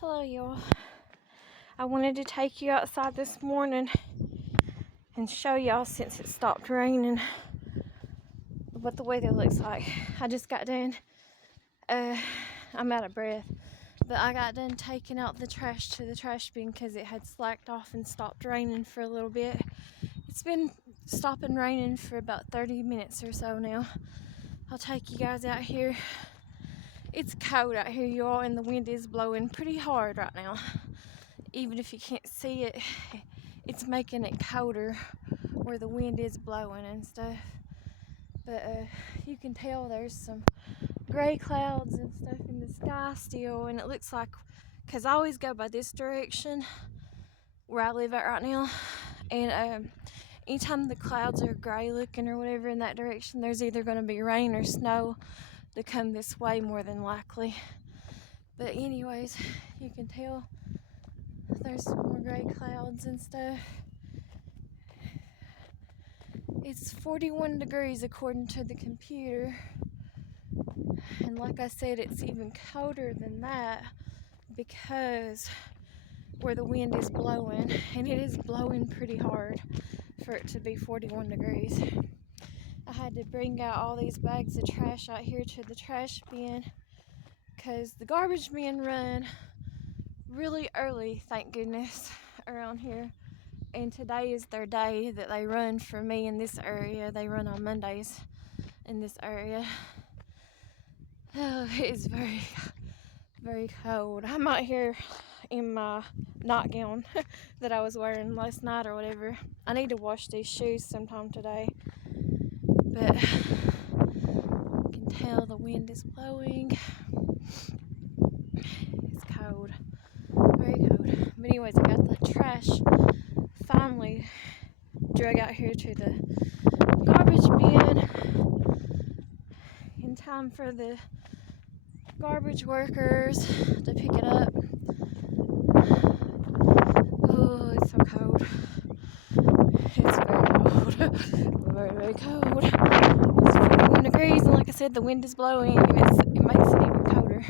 Hello, y'all. I wanted to take you outside this morning and show y'all, since it stopped raining, what the weather looks like. I just got done. I'm out of breath, but I got done taking out the trash to the trash bin because it had slacked off and stopped raining for a little bit. It's been stopping raining for about 30 minutes or so now. I'll take you guys out here. It's cold out here, y'all, and the wind is blowing pretty hard right now. Even if you can't see it, it's making it colder where the wind is blowing and stuff. But you can tell there's some gray clouds and stuff in the sky still, and it looks like, because I always go by this direction where I live at right now, and anytime the clouds are gray looking or whatever in that direction, there's either going to be rain or snow to come this way more than likely. But anyways, you can tell there's some more gray clouds and stuff. It's 41 degrees according to the computer, and like I said, it's even colder than that because where the wind is blowing, and it is blowing pretty hard for it to be 41 degrees. I had to bring out all these bags of trash out here to the trash bin because the garbage men run really early, thank goodness, around here. And today is their day that they run for me in this area. They run on Mondays in this area. Oh, it is very, very cold. I'm out here in my nightgown that I was wearing last night or whatever. I need to wash these shoes sometime today. But you can tell the wind is blowing. It's cold. Very cold. But anyways, I got the trash finally drug out here to the garbage bin in time for the garbage workers to pick it up. Oh, it's so cold. It's very cold. Very, very cold. It's 41 degrees, and like I said, the wind is blowing, and it makes it even colder.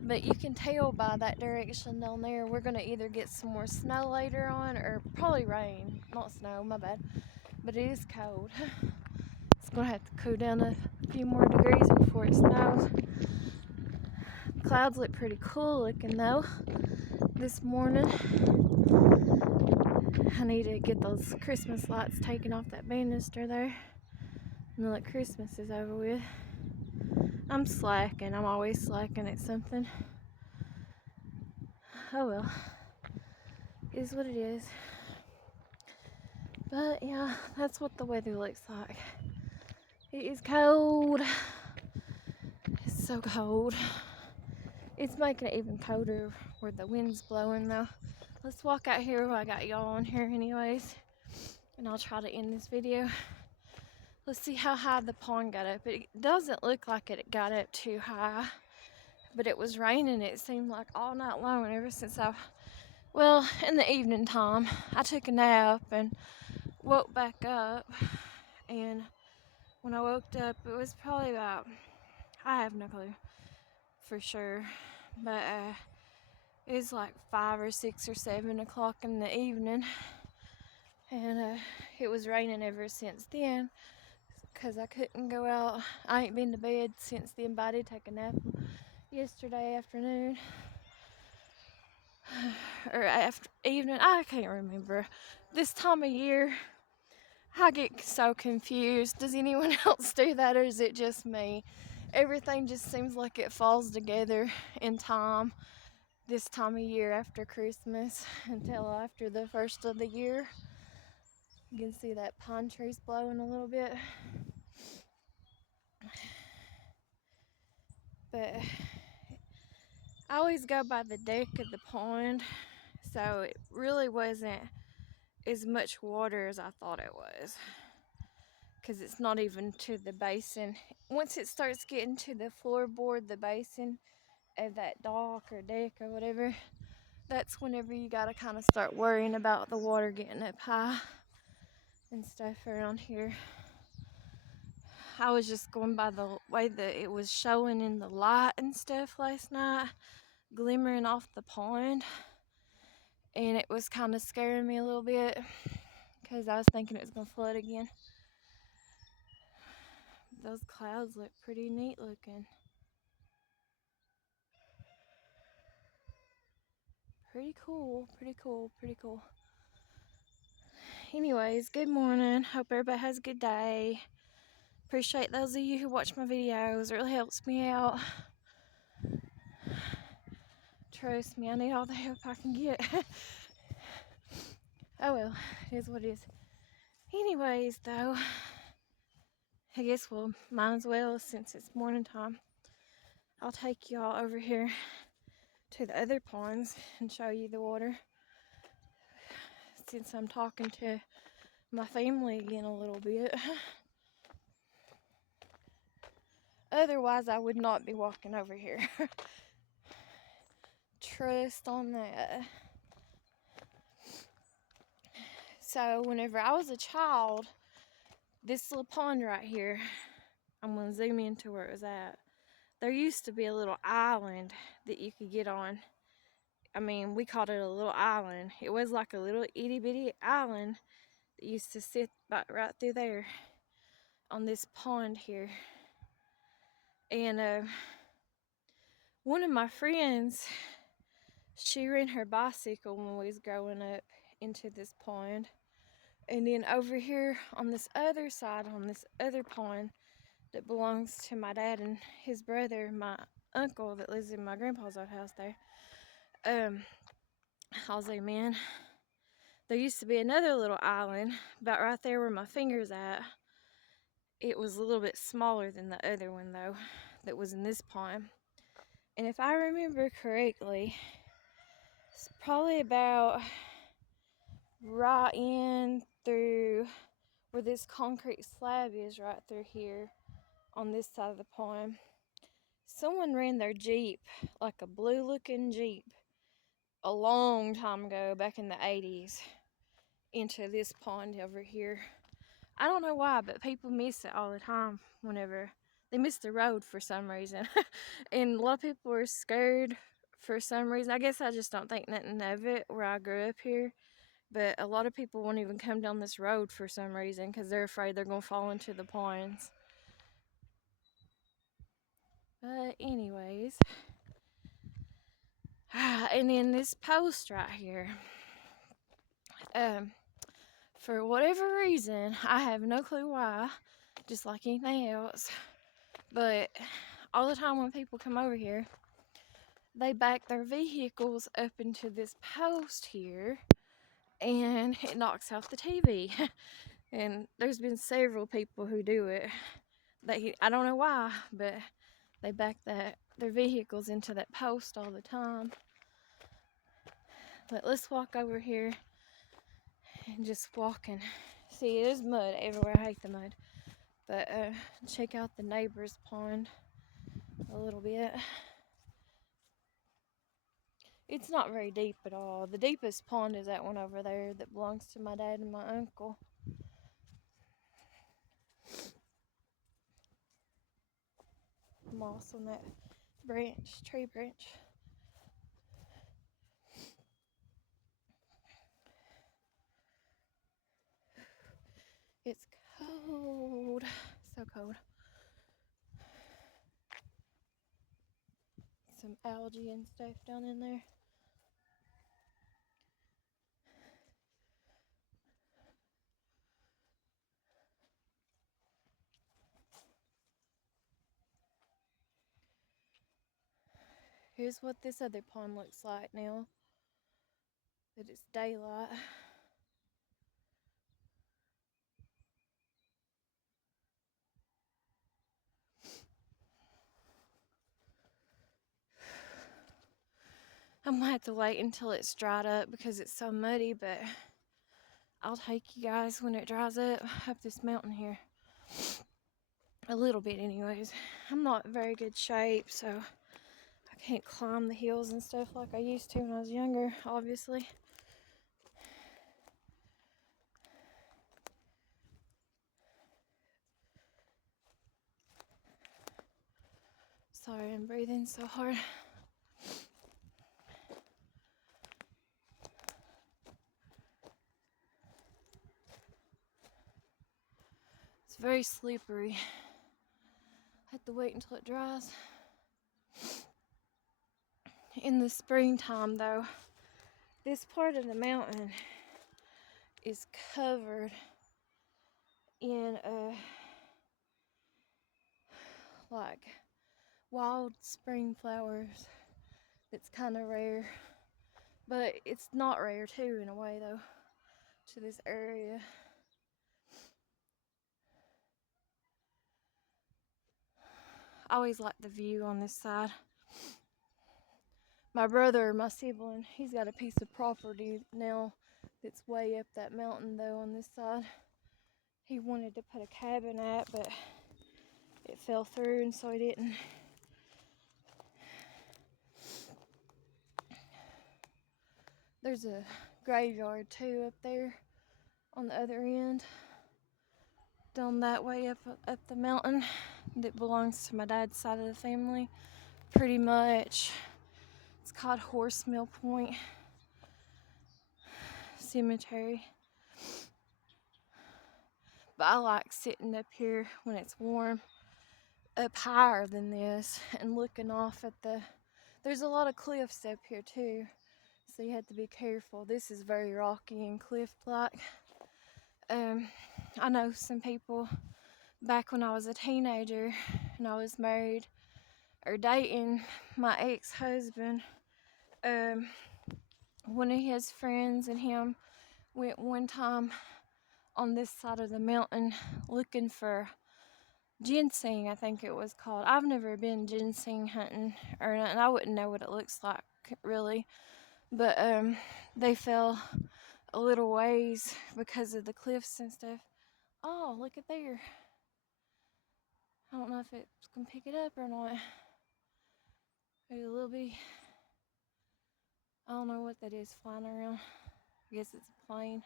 But you can tell by that direction down there, we're going to either get some more snow later on, or probably rain. Not snow, my bad. But it is cold. It's going to have to cool down a few more degrees before it snows. The clouds look pretty cool looking though this morning. I need to get those Christmas lights taken off that banister there. And then Christmas is over with. I'm slacking. I'm always slacking at something. Oh well. It is what it is. But yeah, that's what the weather looks like. It is cold. It's so cold. It's making it even colder where the wind's blowing though. Let's walk out here while I got y'all on here anyways. And I'll try to end this video. Let's see how high the pond got up. It doesn't look like it got up too high. But it was raining, it seemed like, all night long. And ever since in the evening time, I took a nap and woke back up. And when I woke up, it was probably about, I have no clue for sure. But it was like 5 or 6 or 7 o'clock in the evening. And it was raining ever since then because I couldn't go out. I ain't been to bed since then, but I did take a nap yesterday afternoon. Or after evening, I can't remember. This time of year, I get so confused. Does anyone else do that, or is it just me? Everything just seems like it falls together in time this time of year after Christmas until after the first of the year. You can see that pine tree's blowing a little bit. But I always go by the deck of the pond, so it really wasn't as much water as I thought it was, because it's not even to the basin. Once it starts getting to the floorboard, the basin of that dock or deck or whatever, that's whenever you gotta kind of start worrying about the water getting up high and stuff around here. I was just going by the way that it was showing in the light and stuff last night. glimmering off the pond, and it was kind of scaring me a little bit because I was thinking it was going to flood again. Those clouds look pretty neat looking. Pretty cool, pretty cool, pretty cool. Anyways, good morning. Hope everybody has a good day. Appreciate those of you who watch my videos. It really helps me out. Trust me, I need all the help I can get. Oh well, it is what it is. Anyways, though, I guess we'll might as well, since it's morning time, I'll take y'all over here to the other ponds and show you the water, since I'm talking to my family again a little bit. Otherwise, I would not be walking over here. Trust on that. So whenever I was a child, this little pond right here, I'm going to zoom into where it was at. There used to be a little island that you could get on. I mean, we called it a little island. It was like a little itty bitty island that used to sit right through there on this pond here. And one of my friends, she ran her bicycle when we was growing up into this pond. And then over here on this other side, on this other pond that belongs to my dad and his brother, my uncle that lives in my grandpa's old house there, I was like, man, there used to be another little island about right there where my finger's at. It was a little bit smaller than the other one, though, that was in this pond. And if I remember correctly, it's probably about right in through where this concrete slab is, right through here on this side of the pond. Someone ran their Jeep, like a blue looking Jeep, a long time ago, back in the 80s, into this pond over here. I don't know why, but people miss it all the time whenever they miss the road for some reason. And a lot of people are scared for some reason. I guess I just don't think nothing of it where I grew up here. But a lot of people won't even come down this road for some reason because they're afraid they're going to fall into the ponds. But anyways, and then this post right here, for whatever reason, I have no clue why, just like anything else, but all the time when people come over here, they back their vehicles up into this post here, and it knocks out the TV. And there's been several people who do it. I don't know why, but they back their vehicles into that post all the time. But let's walk over here and just walk and see. There's mud everywhere. I hate the mud. But check out the neighbor's pond a little bit. It's not very deep at all. The deepest pond is that one over there that belongs to my dad and my uncle. Moss on that branch, tree branch. It's cold, so cold. Some algae and stuff down in there. Here's what this other pond looks like now that it's daylight. I might have to wait until it's dried up because it's so muddy, but I'll take you guys when it dries up up this mountain here. A little bit anyways. I'm not in very good shape, so I can't climb the hills and stuff like I used to when I was younger, obviously. Sorry, I'm breathing so hard. very slippery. I have to wait until it dries. In the springtime though, this part of the mountain is covered in like wild spring flowers. It's kind of rare, but it's not rare too in a way though to this area. I always like the view on this side. My brother, my sibling, he's got a piece of property now that's way up that mountain though on this side. He wanted to put a cabin at, but it fell through and so he didn't. There's a graveyard too up there on the other end, down that way up the mountain, that belongs to my dad's side of the family. Pretty much, it's called Horsemill Point Cemetery. But I like sitting up here when it's warm, up higher than this, and looking off at there's a lot of cliffs up here too, so you have to be careful. This is very rocky and cliff-like. I know some people back when I was a teenager and I was married or dating my ex-husband, one of his friends and him went one time on this side of the mountain looking for ginseng, I think it was called. I've never been ginseng hunting or nothing. I wouldn't know what it looks like really, but they fell a little ways because of the cliffs and stuff. Oh, look at there. I don't know if it can pick it up or not. Maybe a little bit. I don't know what that is flying around. I guess it's a plane.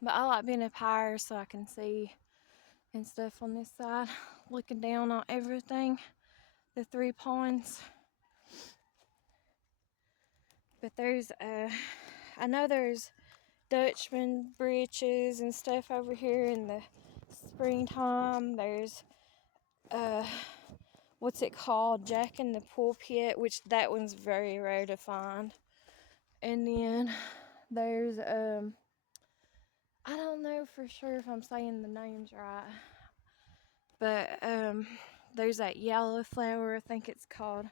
But I like being up higher so I can see and stuff on this side, looking down on everything, the 3 ponds. But there's I know there's Dutchman bridges and stuff over here in the springtime. There's what's it called, Jack in the Pulpit, which that one's very rare to find. And then there's I don't know for sure if I'm saying the names right, but there's that yellow flower, I think it's called,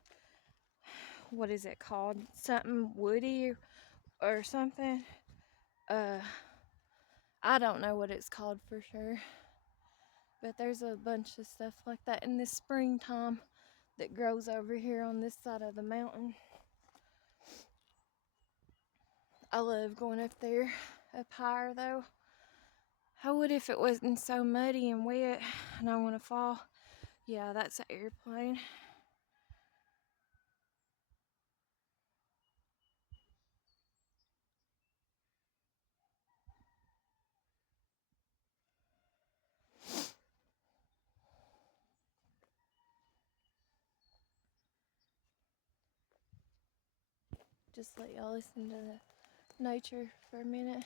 what is it called, something woody or something. I don't know what it's called for sure, but there's a bunch of stuff like that in the springtime that grows over here on this side of the mountain. I love going up there, up higher though. I would if it wasn't so muddy and wet and I want to fall. Yeah, that's an airplane. Just let y'all listen to the nature for a minute.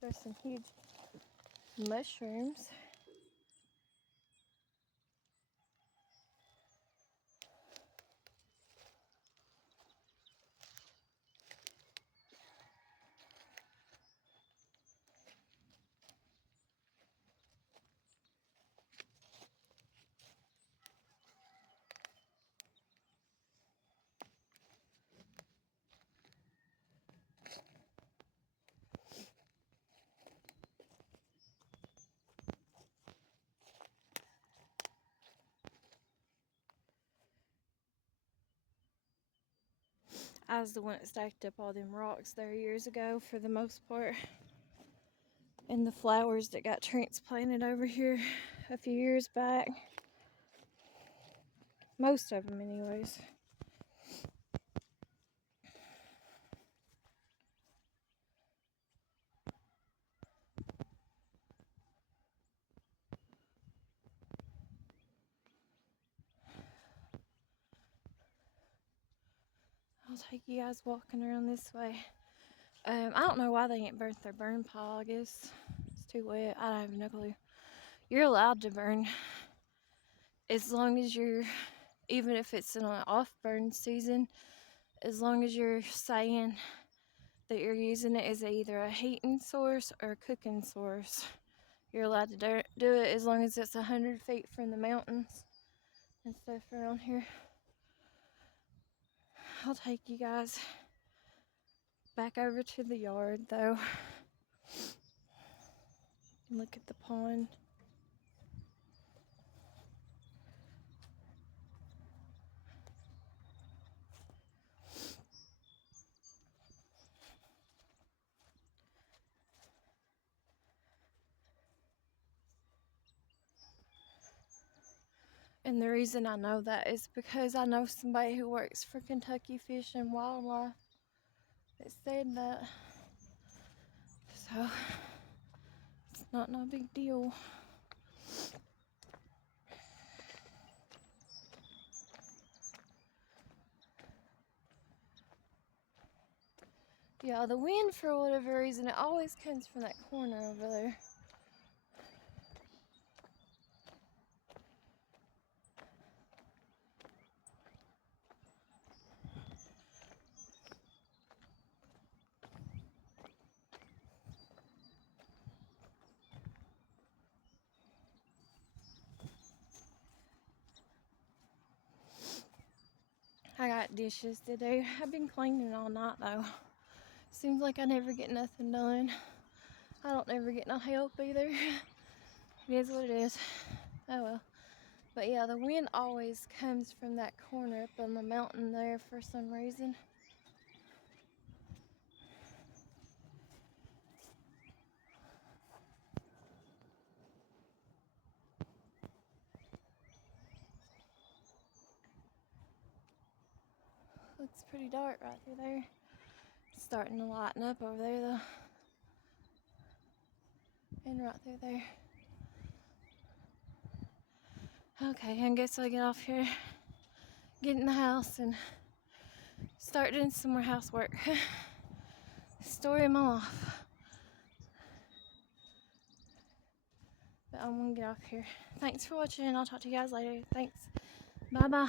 There's some huge mushrooms. I was the one that stacked up all them rocks there years ago for the most part. And the flowers that got transplanted over here a few years back. Most of them anyways. I'll take you guys walking around this way. I don't know why they ain't burnt their burn pile. I guess it's too wet. I have no clue. You're allowed to burn as long as you're, even if it's in an off burn season, as long as you're saying that you're using it as either a heating source or a cooking source. You're allowed to do it as long as it's 100 feet from the mountains and stuff around here. I'll take you guys back over to the yard though. Look at the pond. And the reason I know that is because I know somebody who works for Kentucky Fish and Wildlife that said that. So it's not no big deal. Yeah, the wind, for whatever reason, it always comes from that corner over there. I got dishes to do. I've been cleaning all night though. Seems like I never get nothing done. I don't ever get no help either. It is what it is. Oh well. But yeah, the wind always comes from that corner up on the mountain there for some reason. Looks pretty dark right through there. It's starting to lighten up over there though. And right through there. Okay, I guess I'll get off here, get in the house, and start doing some more housework. Story of my life. But I'm gonna get off here. Thanks for watching. I'll talk to you guys later. Thanks. Bye bye.